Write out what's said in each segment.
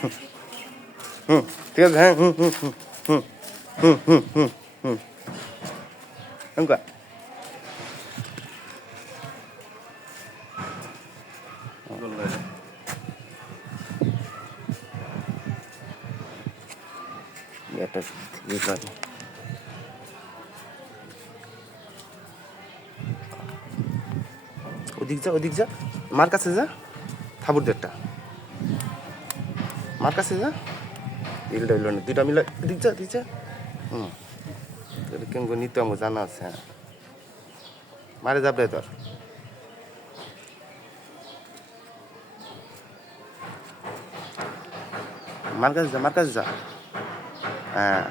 ঠিক আছে, হ্যাঁ, হুম হুম হুম হুম হুম হুম হুম হুম এমকা এটা ঠিক আছে। ওদিক যা মার কাছে যা, থাবুর দেড়টা মার কাছে যা, ইলটা ইল না দুইটা মিলে দিক যা হুম কেমন নিতে আমার জানা আছে। হ্যাঁ মারে যাবে তোর মার কাছে যা হ্যাঁ।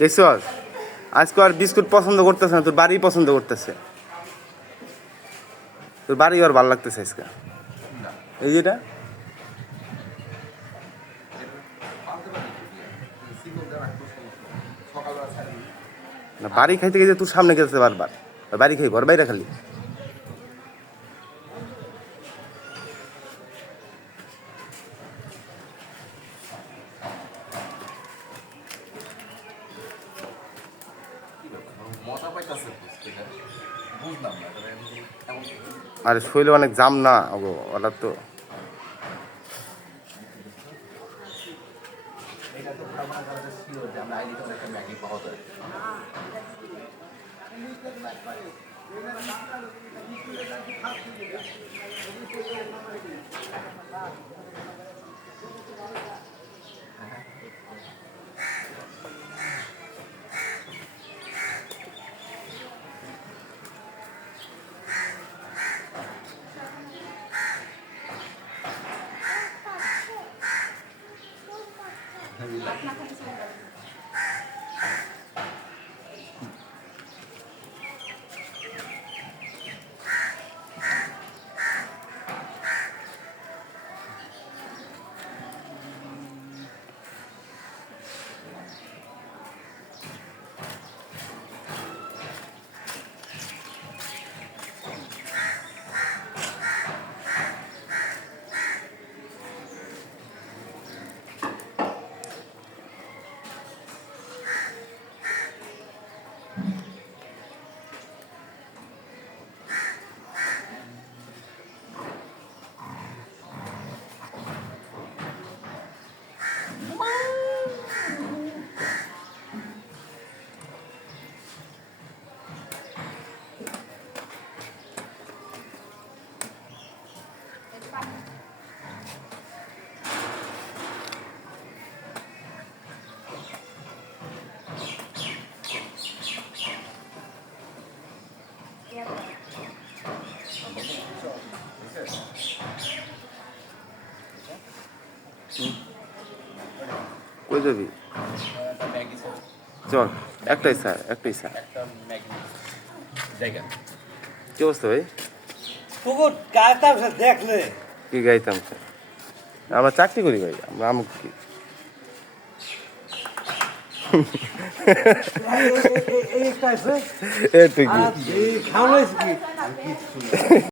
দেখছো আজকে আর বিস্কুট পছন্দ করতেছে না, তোর বাড়ি পছন্দ করতেছে, তোর বাড়ি আর ভালো লাগতেছে আজকে। এই যেটা না বাড়ি খাইতে গেছে তোর সামনে গেছে বারবার, বাড়ি খাই ঘর বাইরে খালি আরে শৈলে অনেক জাম না ওগো ওটা তো কই যাবি চল, একটাই স্যার কি অবস্থা ভাই? দেখলে কি গাইতাম স্যার, আমরা চাকরি করি ভাই, আমরা আমুক কি এই এ তুই কি খাওয়া